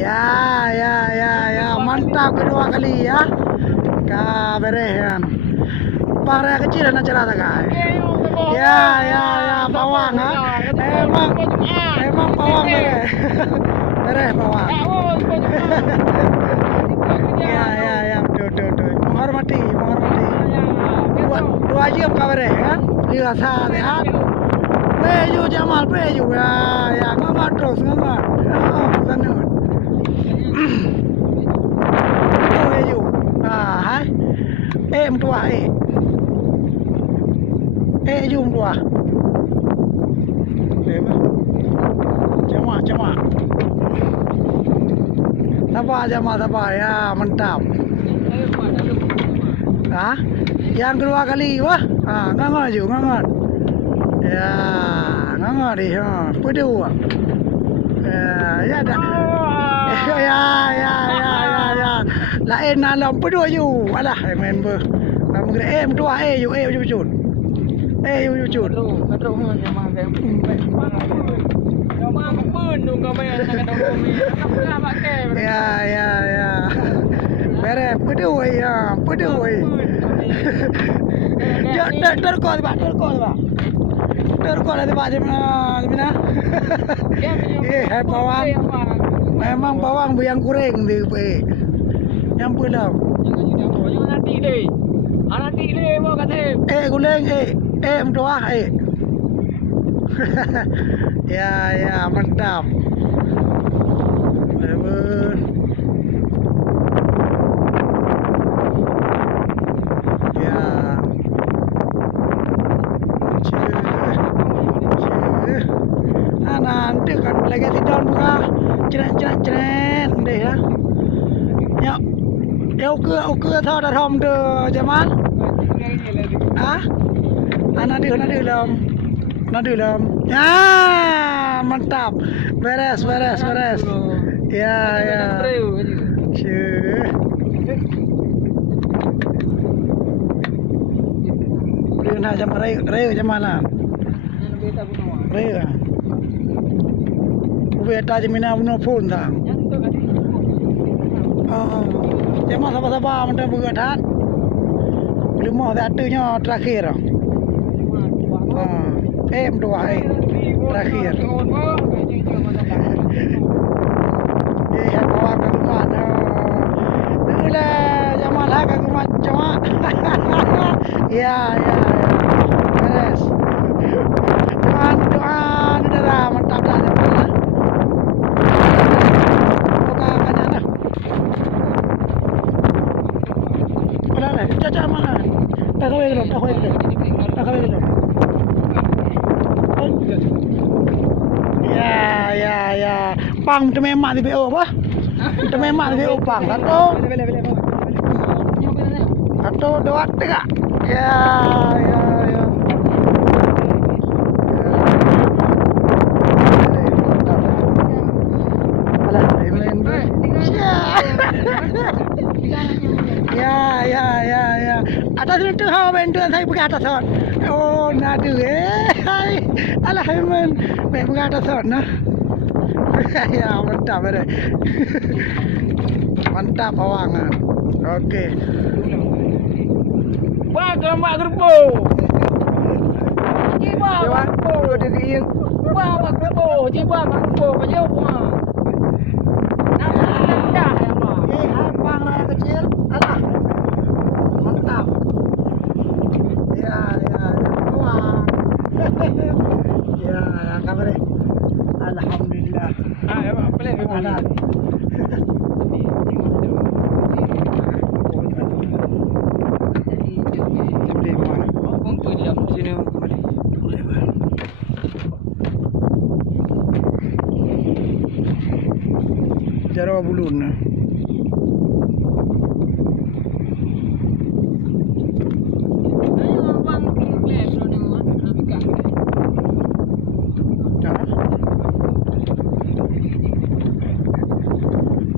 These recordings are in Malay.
Ya, mantap kedua kali ya. Berehan. Para kecil nak cerah tak kan? Ya, bawang ha. Emang bawang bereh. Bereh bawang. Ya, betul. Menghormati. Dua jam kau bereh kan? Lihat sehat. Peju Jamal, peju ya, ngangat terus ngangat. Sanut. Peju. Hai. Tua. Jum tua. Jama. Sabar ya, mantap. Yang kedua kali wah. Ngangat. Ya, ngangat di pedu. Ya dah. Ya. Lain alam pedu ju. Alah, main ber. Kamu kira tua ju betul. Betul. Kadang memang Ya. Beres pedu ya. Terkol pak. Terkol ada pak mana? Bawang. Memang bawang yang kurang di yang pulang. Nanti deh mau kata. Guleng tua Ya, mantap. Nanti kan lagi tidur buka ceret deh ya. Ya uke thao dah rom de Jamal. Nanti lam. Ya, mantap. Beres. Ya. Beri nak Jamal raya Jamalan. Raya. Beta jemina bunuh phone dah. Jamal sabar macam bergadat. Belum mau atunya terakhir. Tua terakhir. Ya bawa ke rumah. Itulah Jamal ke rumah Jamal. Ya. Beres. Doa dah mantap dah Jamal. Caca mana? Tak kau belum. Ya. Pang tememak di BO apa? Tememak di BO pang. Satu, dua, tiga. Ya. Ya. Atas itu bentuk saya pergi atas sana. Oh, nadu Alah, pergi atas sana. Ya, mantap ada. Mantap bawangan. Okey. Wah, gambar gerbo. Jiwa gerbo. Wah, gerbo. Jiwa gerbo. Banyak wah. Dah ya, Pak. Pang raya kecil. Alah. Mantap. Ya. Wah. Ya, kabar. Alhamdulillah. Ya, Pak. Boleh Ada. Jarawa bulun.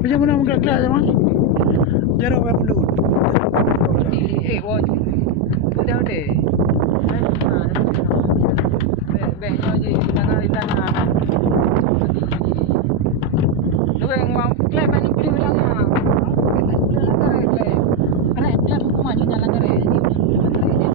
Macam mana menggerak Jamal? Jarawa bulun. Udah. Beh, je tanah. Orang mau klaim banyak